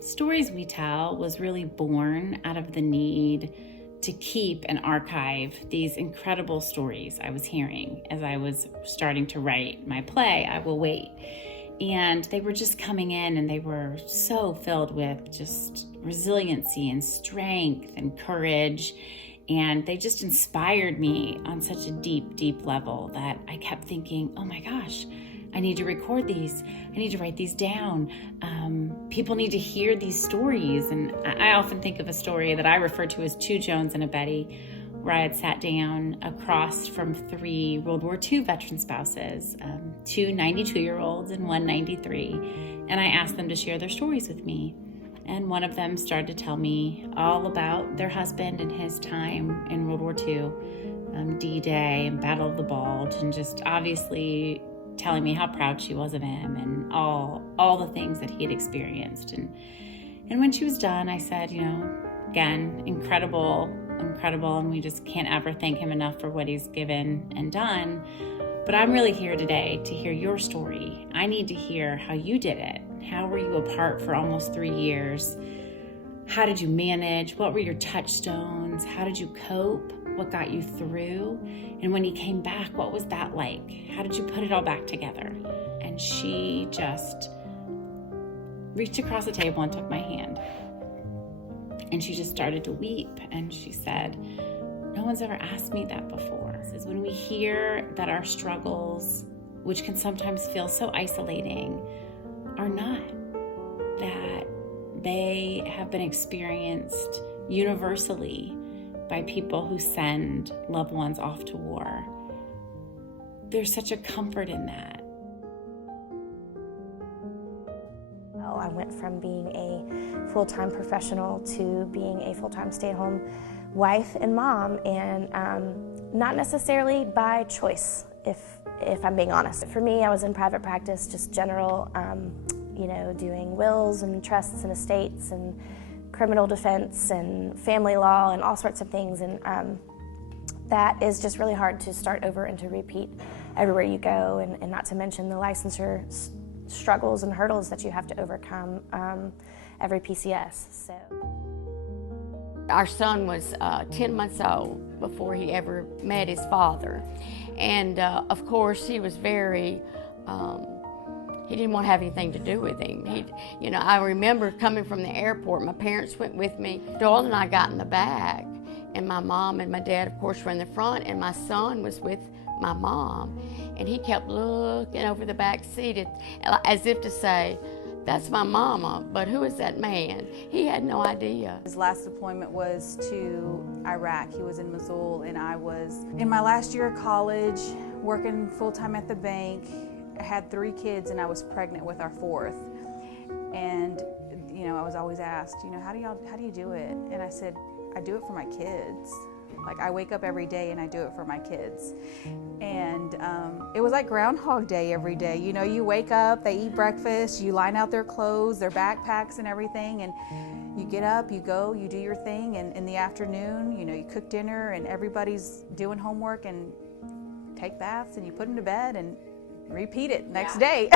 Stories We Tell was really born out of the need to keep and archive these incredible stories I was hearing as I was starting to write my play, I Will Wait. And they were just coming in, and they were so filled with just resiliency and strength and courage. And they just inspired me on such a deep, deep level that I kept thinking, oh my gosh, I need to record these. I need to write these down. People need to hear these stories. And I often think of a story that I refer to as two Joans and a Betty, where I had sat down across from 3 World War II veteran spouses, 2 92-year-olds and 1 93. And I asked them to share their stories with me. And one of them started to tell me all about their husband and his time in World War II, D-Day and Battle of the Bulge, and just obviously telling me how proud she was of him and all the things that he had experienced. And when she was done, I said, again, incredible, and we just can't ever thank him enough for what he's given and done. But I'm really here today to hear your story. I need to hear how you did it. How were you apart for almost 3 years? How did you manage? What were your touchstones? How did you cope? What got you through? And when you came back, what was that like? How did you put it all back together? And she just reached across the table and took my hand. And she just started to weep. And she said, no one's ever asked me that before. Is when we hear that our struggles, which can sometimes feel so isolating, are not, that they have been experienced universally by people who send loved ones off to war. There's such a comfort in that. Well, I went from being a full-time professional to being a full-time stay-at-home wife and mom, and not necessarily by choice, if I'm being honest. For me, I was in private practice, just general, doing wills and trusts and estates and criminal defense and family law and all sorts of things, and that is just really hard to start over and to repeat everywhere you go, and not to mention the licensure struggles and hurdles that you have to overcome every PCS. So. Our son was 10 months old before he ever met his father, and of course he was very he didn't want to have anything to do with him. I remember coming from the airport, my parents went with me. Doyle and I got in the back, and my mom and my dad, of course, were in the front, and my son was with my mom, and he kept looking over the back seat as if to say, that's my mama, but who is that man? He had no idea. His last deployment was to Iraq. He was in Mosul, and I was in my last year of college, working full-time at the bank. I had 3 kids, and I was pregnant with our 4th. And I was always asked, how do you do it? And I said, I do it for my kids. Like, I wake up every day and I do it for my kids. And it was like Groundhog Day every day. You wake up, they eat breakfast, you line out their clothes, their backpacks and everything, and you get up, you go, you do your thing, and in the afternoon, you cook dinner, and everybody's doing homework, and take baths, and you put them to bed and repeat it next day.